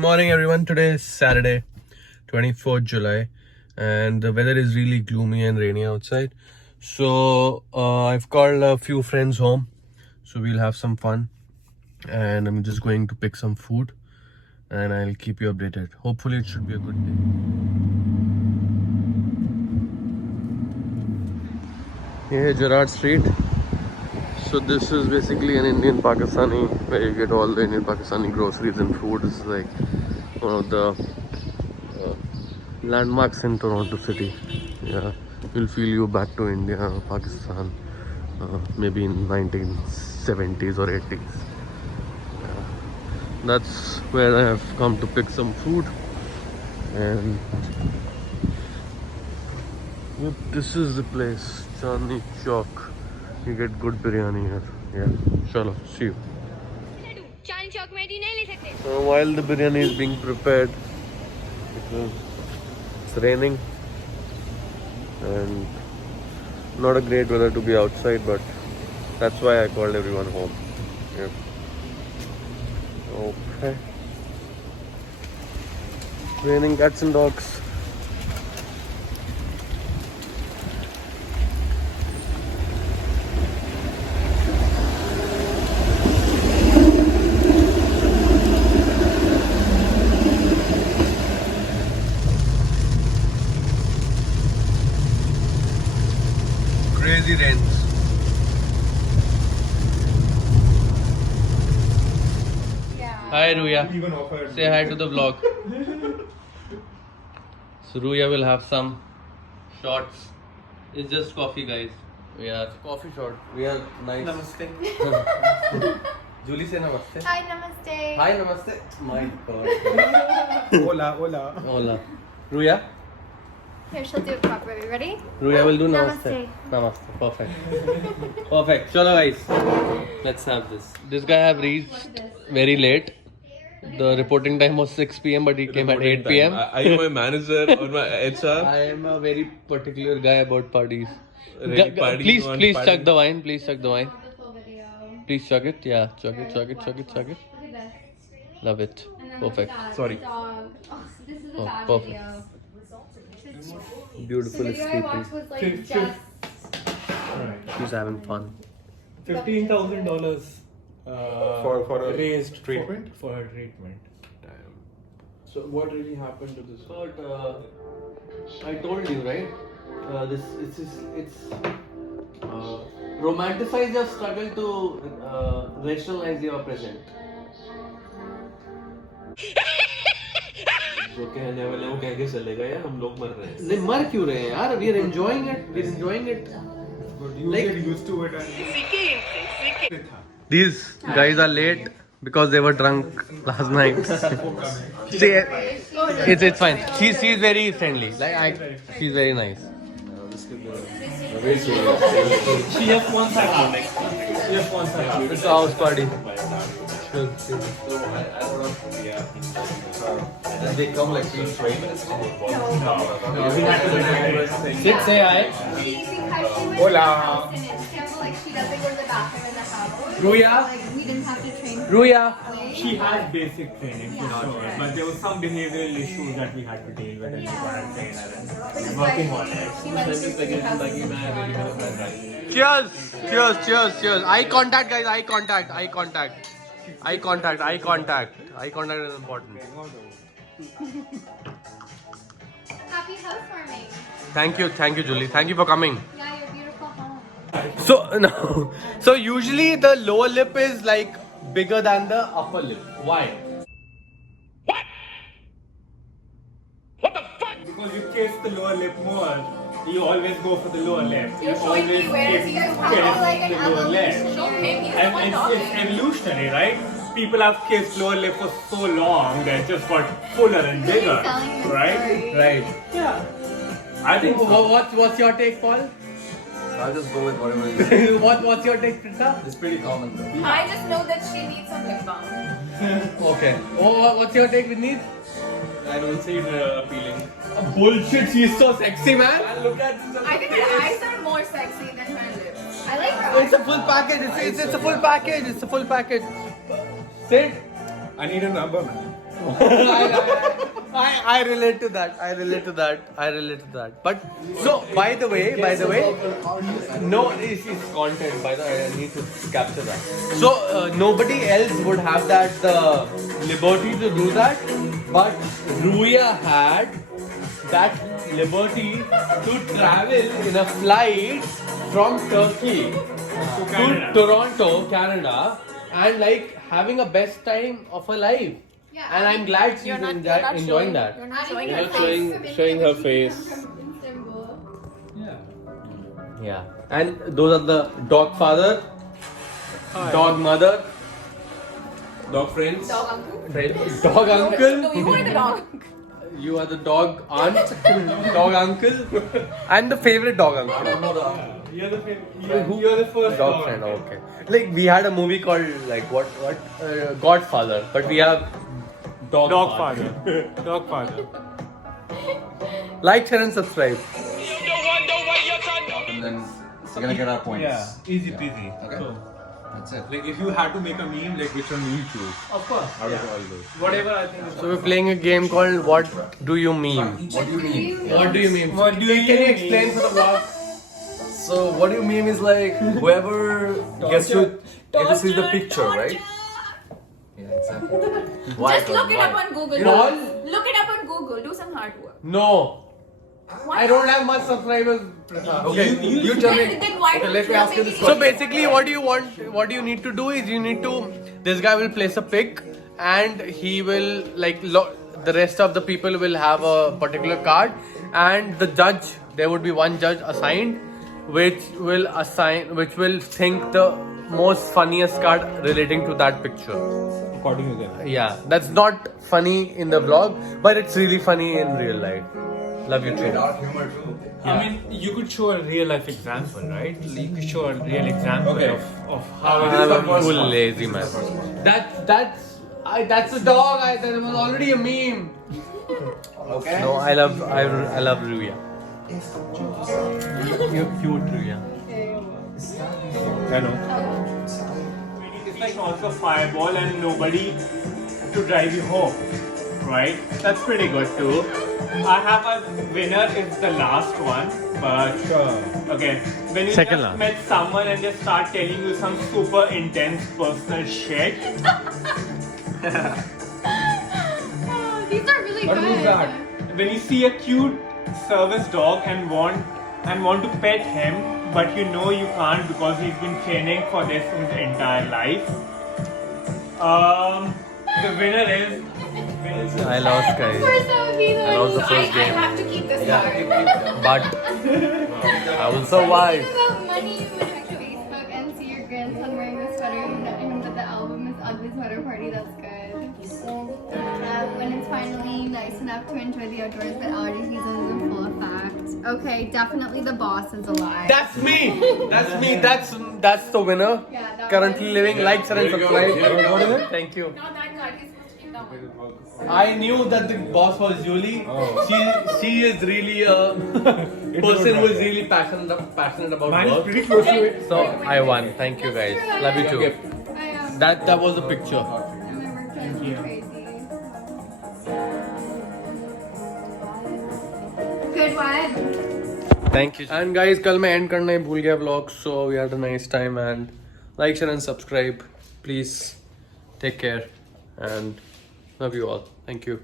Morning everyone, today is Saturday 24th July and the weather is really gloomy and rainy outside. So I've called a few friends home, so we'll have some fun and I'm just going to pick some food and I'll keep you updated. Hopefully it should be a good day. Here is Gerrard Street. So this is basically an Indian Pakistani where you get all the Indian Pakistani groceries and food. This is like one of the landmarks in Toronto city. Yeah, will feel you back to India, Pakistan, maybe in 1970s or 80s. Yeah. That's where I have come to pick some food, and yep, this is the place, Chandni Chowk. You get good biryani here. Yeah, chalo, see you. So while the biryani is being prepared, it's raining and not a great weather to be outside, but that's why I called everyone home. Yep. Okay. Raining cats and dogs. Crazy rains. Hi Ruya. Say hi to the vlog. So Ruya will have some shots. It's just coffee, guys. We are coffee shot. We are nice. Namaste. Julie, say namaste. Hi, namaste. Hi, namaste. My God. Hola, hola. Hola. Ruya. Here, she'll do it properly. Ready? Ruya will do namaste. Namaste. Namaste. Perfect. Perfect. Chalo guys. Let's have this. This guy have reached very late. The reporting time was 6 p.m. but he came at 8 p.m. Are you my manager or my HR? I am a very particular guy about parties. Really partying Please, on please partying? chug the wine. Please chug the wine. Full video. Please chug it. Yeah, chug it, chug it, chug it, chug it. Look at this. Love it. And then Perfect. the dog. Sorry. The dog. Oh, this is the Oh, dog perfect. video. The Beautiful video I sleeping. watched was like Fif- just. She's having fun. $15,000 For a raised treatment? for her treatment. So what really happened to this? But I told you, right? It's romanticize your struggle to rationalize your present. जो कहने वाले वो कह के चलेगा यार हम लोग मर रहे हैं नहीं मर क्यों रहे हैं यार? We are enjoying it. We are enjoying it. But you Like- get used to it and These guys are late because they were drunk last night. See, it's fine. She's very friendly. She's very nice. she just wants that next time. She just wants that. It's a house party. They come like 3 minutes. Sit, say hi. Hola. Like she doesn't go to the bathroom in the house. Ruya. Like we didn't have to train. Ruya. She has basic training for sure, but there was some behavioral issues that we had to deal with and we got to train her and working on it. She went to Cheers. Cheers. Cheers. Cheers. Eye contact, guys. Eye contact. Eye contact. Eye contact. Eye contact. Eye contact is important. Happy housewarming. Thank you, Julie. Thank you for coming. Yeah, your beautiful home. So no, so usually the lower lip is like bigger than the upper lip. Why? Because you kiss the lower lip more, you always go for the lower lip. You're showing me where kiss- you guys have kiss like an the lower lip. evolution. And it's evolutionary, right? People have kissed lower lip for so long that it just got fuller and bigger, telling me right? stories. Right. Yeah. I think so. What's your take, Paul? I'll just go with whatever it is. What's your take, Pritha? It's pretty common though. I just know that she needs some lip balm. Okay. What's your take, Vinith? I don't see it appealing. Bullshit. She's so sexy, man. Look at this. I think her eyes are more sexy than her lips. I like her It's a full package. It's a full package. It's a full package. Sit. I need a number, man. I relate to that. I relate to that. But so by the way, no, it's content. By the way, I need to capture that. So nobody else would have that liberty to do that, but Ruya had that liberty to travel in a flight from Turkey to Toronto, Canada, and like having a best time of her life. Yeah, And I'm glad she's enjoying that. You're not showing You're her not face. showing her face. Symbol. Yeah. And those are the dog father, dog mother, dog friends, Dog uncle. dog uncle. No, you wanted the dog. You are the dog aunt, dog uncle, and the favorite dog uncle. You're the first Dog friend, okay. Like we had a movie called like what Godfather, but we have dog father. Dog father. Like, share, and subscribe. And then we're gonna get our points. Yeah, easy peasy. Okay. So, That's it. Like if you had to make a meme, like which one will you choose of course. out of all those? Whatever I think is So we're playing a game called What Do You Meme? What do you mean? What do you mean? What do you Can you mean? explain for the vlog? So what do you mean is like whoever gets to see the picture, right? Yeah, exactly. Why? Just look it up on Google. You know what? Look it up on Google. Do some hard work. No. Why I don't have much subscribers. Okay, you tell me. Then why Okay, don't let me ask you this So basically, what you need to do is you need to. This guy will place a pick, and he will like the rest of the people will have a particular card, and the judge, there would be one judge assigned, which will think the most funniest card relating to that picture. According to them. Yeah, that's not funny in the vlog, but it's really funny in real life. Love you too. Dark humor too. I mean, you could show a real life example, right? You could show a real example Okay. of how it I'm is. a full lazy man. That's a dog. That was already a meme. Okay. No, I love Ruya. You're cute, Ruya. I know. It's like also fireball and nobody to drive you home, right? That's pretty good too. I have a winner. It's the last one, but okay. When you Second just last. met someone and they start telling you some super intense personal shit, Oh, these are really What good. was that? when you see a cute service dog and want to pet him, but you know you can't because he's been training for this his entire life. The winner is. I lost, guys. We're so cute. I lost the first I game. have to keep this Yeah, card. keep But I will survive. About money, you would check Facebook and see your grandson wearing the sweater and that the album is Ugly Sweater Party. That's good. When it's finally nice enough to enjoy the outdoors, but allergy season is in full effect. Okay, definitely the boss is alive. That's me. That's me. That's the winner. Yeah, that Currently one. living. Like, share, and subscribe. What is it? Thank you. Not that card. You're supposed to keep that one. I knew that the boss was Julie. She is really a person who is really passionate about Mine is work. pretty close to it. So I won. Thank you guys. Love you too. I That was the picture. and my work is crazy. Good one. Thank you. And guys, कल मैं end करना ही भूल गया vlog. So we had a nice time and like, share and subscribe. Please take care and love you all. Thank you.